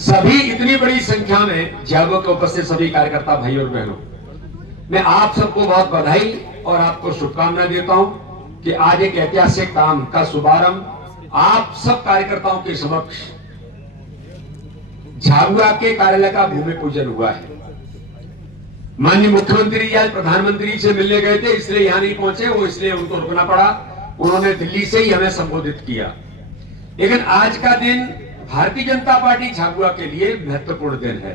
सभी इतनी बड़ी संख्या में झाबुआ के उपस्थित सभी कार्यकर्ता भाई और बहनों, मैं आप सबको बहुत बधाई और आपको शुभकामनाएं देता हूं कि आज एक ऐतिहासिक काम का शुभारंभ आप सब कार्यकर्ताओं के समक्ष झाबुआ के कार्यालय का भूमि पूजन हुआ है। माननीय मुख्यमंत्री जी आज प्रधानमंत्री से मिलने गए थे, इसलिए यहां नहीं पहुंचे, वो इसलिए उनको रुकना पड़ा। उन्होंने दिल्ली से ही हमें संबोधित किया। लेकिन आज का दिन भारतीय जनता पार्टी झाबुआ के लिए महत्वपूर्ण दिन है,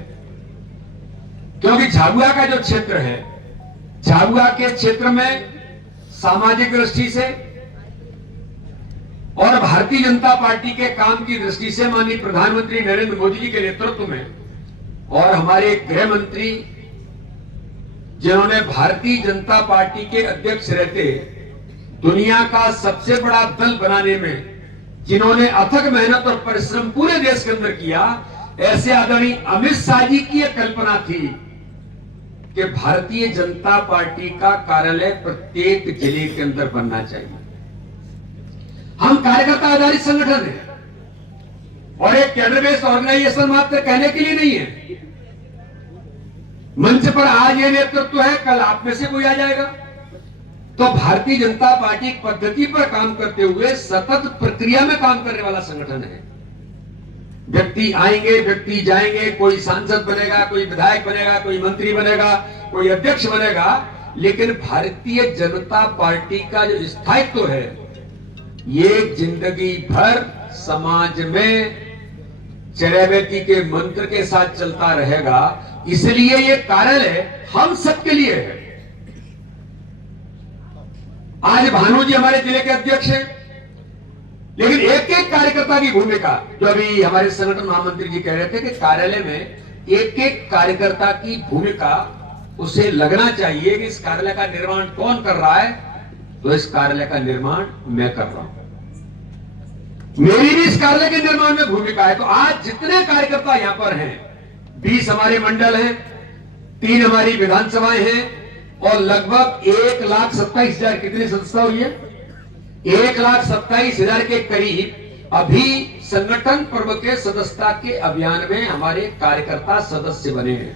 क्योंकि झाबुआ का जो क्षेत्र है, झाबुआ के क्षेत्र में सामाजिक दृष्टि से और भारतीय जनता पार्टी के काम की दृष्टि से माननीय प्रधानमंत्री नरेंद्र मोदी जी के नेतृत्व में और हमारे गृह मंत्री जिन्होंने भारतीय जनता पार्टी के अध्यक्ष रहते दुनिया का सबसे बड़ा दल बनाने में जिन्होंने अथक मेहनत और परिश्रम पूरे देश के अंदर किया, ऐसे आदरणीय अमित शाह जी की यह कल्पना थी कि भारतीय जनता पार्टी का कार्यालय प्रत्येक जिले के अंदर बनना चाहिए। हम कार्यकर्ता आधारित संगठन है और एक कैडर बेस्ड ऑर्गेनाइजेशन मात्र कहने के लिए नहीं है। मंच पर आज ये नेतृत्व है, कल आप में से कोई आ जाएगा। तो भारतीय जनता पार्टी पद्धति पर काम करते हुए सतत प्रक्रिया में काम करने वाला संगठन है। व्यक्ति आएंगे, व्यक्ति जाएंगे, कोई सांसद बनेगा, कोई विधायक बनेगा, कोई मंत्री बनेगा, कोई अध्यक्ष बनेगा, लेकिन भारतीय जनता पार्टी का जो स्थायित्व है ये जिंदगी भर समाज में चरैवेती के मंत्र के साथ चलता रहेगा। इसलिए ये कार्यालय हम सबके लिए है। आज भानु जी हमारे जिले के अध्यक्ष हैं, लेकिन एक एक कार्यकर्ता की भूमिका, जो अभी हमारे संगठन महामंत्री जी कह रहे थे कि कार्यालय में एक एक कार्यकर्ता की भूमिका उसे लगना चाहिए कि इस कार्यालय का निर्माण कौन कर रहा है, तो इस कार्यालय का निर्माण मैं कर रहा हूं, मेरी भी इस कार्यालय के निर्माण में भूमिका है। तो आज जितने कार्यकर्ता यहां पर हैं, 20 हमारे मंडल हैं, 3 हमारी विधानसभाएं हैं और लगभग 1,27,000 कितनी सदस्यता हुई है, 1,27,000 के करीब अभी संगठन पर्व के सदस्यता के अभियान में हमारे कार्यकर्ता सदस्य बने हैं।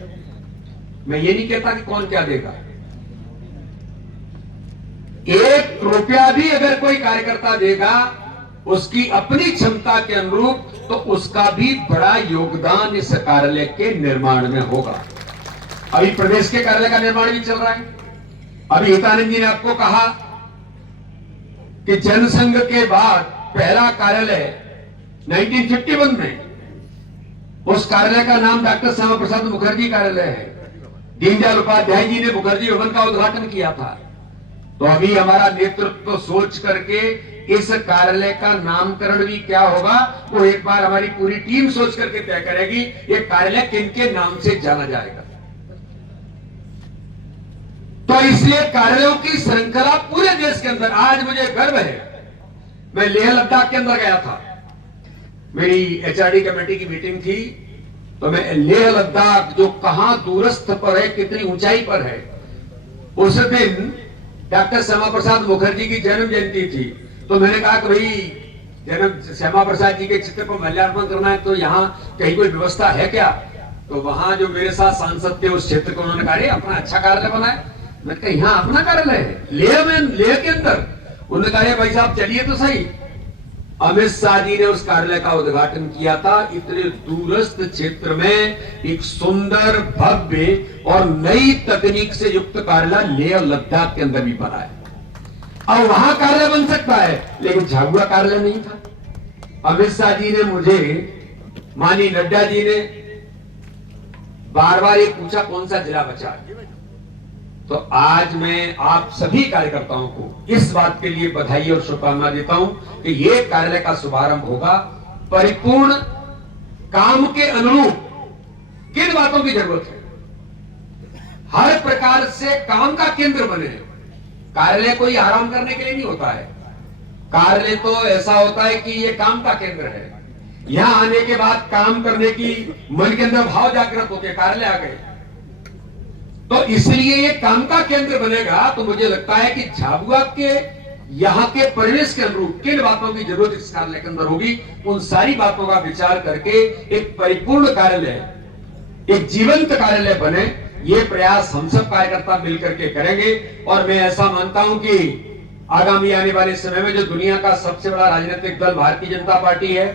मैं ये नहीं कहता कि कौन क्या देगा, 1 रुपया भी अगर कोई कार्यकर्ता देगा उसकी अपनी क्षमता के अनुरूप, तो उसका भी बड़ा योगदान इस कार्यालय के निर्माण में होगा। अभी प्रदेश के कार्यालय का निर्माण भी चल रहा है। अभी हितानंद जी ने आपको कहा कि जनसंघ के बाद पहला कार्यालय 1951 में, उस कार्यालय का नाम डॉक्टर श्यामा प्रसाद मुखर्जी कार्यालय है। दीनदयाल उपाध्याय जी ने मुखर्जी भवन का उद्घाटन किया था। तो अभी हमारा नेतृत्व सोच करके इस कार्यालय का नामकरण भी क्या होगा, वो एक बार हमारी पूरी टीम सोच करके तय करेगी ये कार्यालय किनके नाम से जाना जाएगा। तो इसलिए कार्यालयों की श्रृंखला पूरे देश के अंदर, आज मुझे गर्व है, मैं लेह लद्दाख के अंदर गया था, मेरी एचआरडी कमेटी की मीटिंग थी, तो मैं लेह लद्दाख जो कहां दूरस्थ पर है, कितनी ऊंचाई पर है, उस दिन डॉक्टर श्यामा प्रसाद मुखर्जी की जन्म जयंती थी। तो मैंने कहा कि भाई जन्म श्यामा प्रसाद जी के चित्र पर माल्यार्पण करना है, तो यहाँ कहीं कोई व्यवस्था है क्या? तो वहां जो मेरे साथ सांसद थे उस क्षेत्र को, उन्होंने कहा अपना अच्छा कार्यालय बनाए। मैंने कहा यहाँ अपना कार्यालय है लेह में, लेह के अंदर। उन्होंने कहा भाई साहब चलिए तो सही। अमित शाह जी ने उस कार्यालय का उद्घाटन किया था। इतने दूरस्थ क्षेत्र में एक सुंदर, भव्य और नई तकनीक से युक्त कार्यालय लेह लद्दाख के अंदर भी बना है। अब वहां कार्यालय बन सकता है, लेकिन झाबुआ कार्यालय नहीं था। अमित शाह जी ने मुझे, माननीय नड्डा जी ने बार बार ये पूछा कौन सा जिला बचा है। तो आज मैं आप सभी कार्यकर्ताओं को इस बात के लिए बधाई और शुभकामना देता हूं कि ये कार्यालय का शुभारंभ होगा। परिपूर्ण काम के अनुरूप किन बातों की जरूरत है, हर प्रकार से काम का केंद्र बने। कार्यालय कोई आराम करने के लिए नहीं होता है, कार्यालय तो ऐसा होता है कि ये काम का केंद्र है। यहां आने के बाद काम करने की मन के अंदर भाव जागृत होते, कार्यालय आ गए, तो इसलिए ये काम का केंद्र बनेगा। तो मुझे लगता है कि झाबुआ के यहाँ के परिवेश के अनुरूप किन बातों की जरूरत इस कार्यालय के अंदर होगी, उन सारी बातों का विचार करके एक परिपूर्ण कार्यालय, एक जीवंत कार्यालय बने, ये प्रयास हम सब कार्यकर्ता मिलकर के करेंगे। और मैं ऐसा मानता हूं कि आगामी आने वाले समय में जो दुनिया का सबसे बड़ा राजनीतिक दल भारतीय जनता पार्टी है,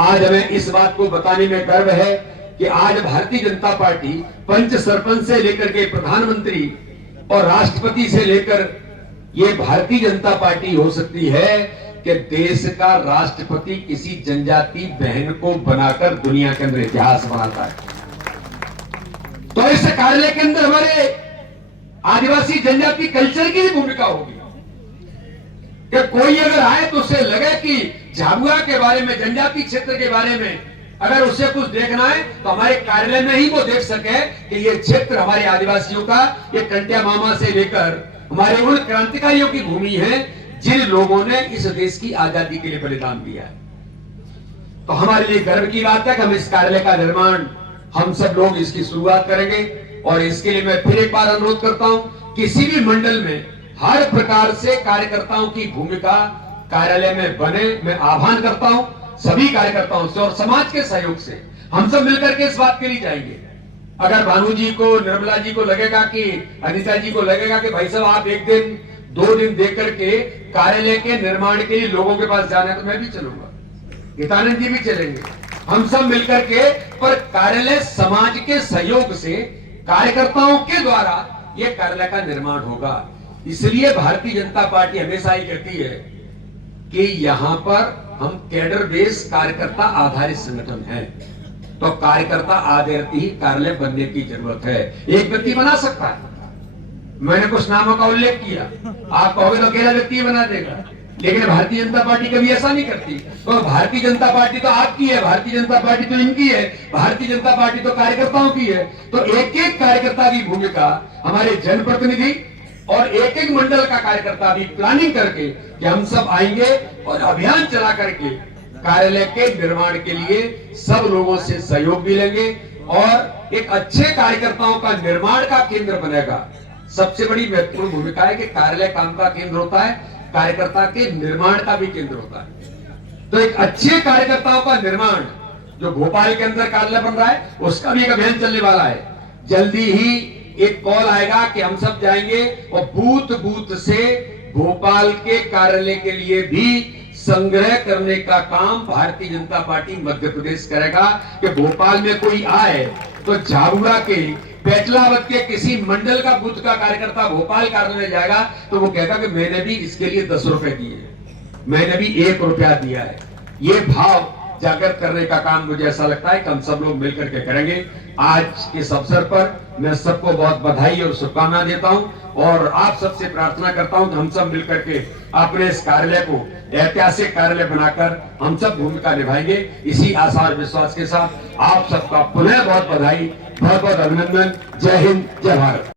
आज हमें इस बात को बताने में गर्व है कि आज भारतीय जनता पार्टी पंच सरपंच से लेकर के प्रधानमंत्री और राष्ट्रपति से लेकर ये भारतीय जनता पार्टी हो सकती है कि देश का राष्ट्रपति किसी जनजाति बहन को बनाकर दुनिया के अंदर इतिहास बनाता है। तो इस कार्यालय के अंदर हमारे आदिवासी जनजाति कल्चर की भी भूमिका होगी कि कोई अगर आए तो उसे लगे कि झाबुआ के बारे में, जनजाति क्षेत्र के बारे में अगर उसे कुछ देखना है तो हमारे कार्यालय में ही वो देख सके कि ये क्षेत्र हमारे आदिवासियों का, ये कंटिया मामा से लेकर हमारे उन क्रांतिकारियों की भूमि है जिन लोगों ने इस देश की आजादी के लिए बलिदान दिया है। तो हमारे लिए गर्व की बात है कि हम इस कार्यालय का निर्माण, हम सब लोग इसकी शुरुआत करेंगे। और इसके लिए मैं फिर एक बार अनुरोध करता हूं, किसी भी मंडल में हर प्रकार से कार्यकर्ताओं की भूमिका कार्यालय में बने। मैं आह्वान करता हूं सभी कार्यकर्ताओं से और समाज के सहयोग से हम सब मिलकर के इस बात के लिए जाएंगे। अगर भानु जी को, निर्मला जी को लगेगा कि, अनिता जी को लगेगा कि भाई साहब आप एक दिन 2 दिन देख करके कार्यालय के निर्माण के लिए लोगों के पास जाना है, तो मैं भी चलूंगा, गीतानंद जी भी चलेंगे, हम सब मिलकर के। पर कार्यालय समाज के सहयोग से, कार्यकर्ताओं के द्वारा यह कार्यालय का निर्माण होगा। इसलिए भारतीय जनता पार्टी हमेशा ही कहती है कि यहां पर हम कैडर बेस कार्यकर्ता आधारित संगठन है, तो कार्यकर्ता आधारित ही कार्यालय बनने की जरूरत है। एक व्यक्ति बना सकता है, मैंने कुछ नामों का उल्लेख किया, आप कहोगे तो अकेला व्यक्ति बना देगा, लेकिन भारतीय जनता पार्टी कभी ऐसा नहीं करती। तो भारतीय जनता पार्टी तो आपकी है, भारतीय जनता पार्टी तो इनकी है, भारतीय जनता पार्टी तो कार्यकर्ताओं की है। तो एक एक कार्यकर्ता की भूमिका हमारे जनप्रतिनिधि और एक एक मंडल का कार्यकर्ता भी प्लानिंग करके कि हम सब आएंगे और अभियान चला करके कार्यालय के निर्माण के लिए सब लोगों से सहयोग भी लेंगे और एक अच्छे कार्यकर्ताओं का निर्माण का केंद्र बनेगा। सबसे बड़ी महत्वपूर्ण भूमिका है कि कार्यालय काम का केंद्र होता है, कार्यकर्ता के निर्माण का भी केंद्र होता है। तो एक अच्छे कार्यकर्ताओं का निर्माण जो भोपाल के अंदर कार्यालय बन रहा है, उसका भी एक अभियान चलने वाला है। जल्दी ही एक कॉल आएगा कि हम सब जाएंगे और बूथ बूथ से भोपाल के कार्यालय के लिए भी संग्रह करने का काम भारतीय जनता पार्टी मध्य प्रदेश करेगा। कि भोपाल में कोई आए तो झाबुआ के, बैतलावत के किसी मंडल का बूथ का कार्यकर्ता भोपाल कार्यालय जाएगा तो वो कहेगा कि मैंने भी इसके लिए 10 रुपए दिए, मैंने भी 1 रुपया दिया है। ये भाव जागृत करने का काम मुझे ऐसा लगता है कि हम सब लोग मिलकर के करेंगे। आज इस अवसर पर मैं सबको बहुत बधाई और शुभकामना देता हूं और आप सबसे प्रार्थना करता हूं कि हम सब मिलकर के अपने इस कार्यालय को ऐतिहासिक कार्यालय बनाकर हम सब भूमिका निभाएंगे। इसी आशा और विश्वास के साथ आप सबका पुनः बहुत बधाई, बहुत बहुत अभिनंदन। जय हिंद, जय भारत।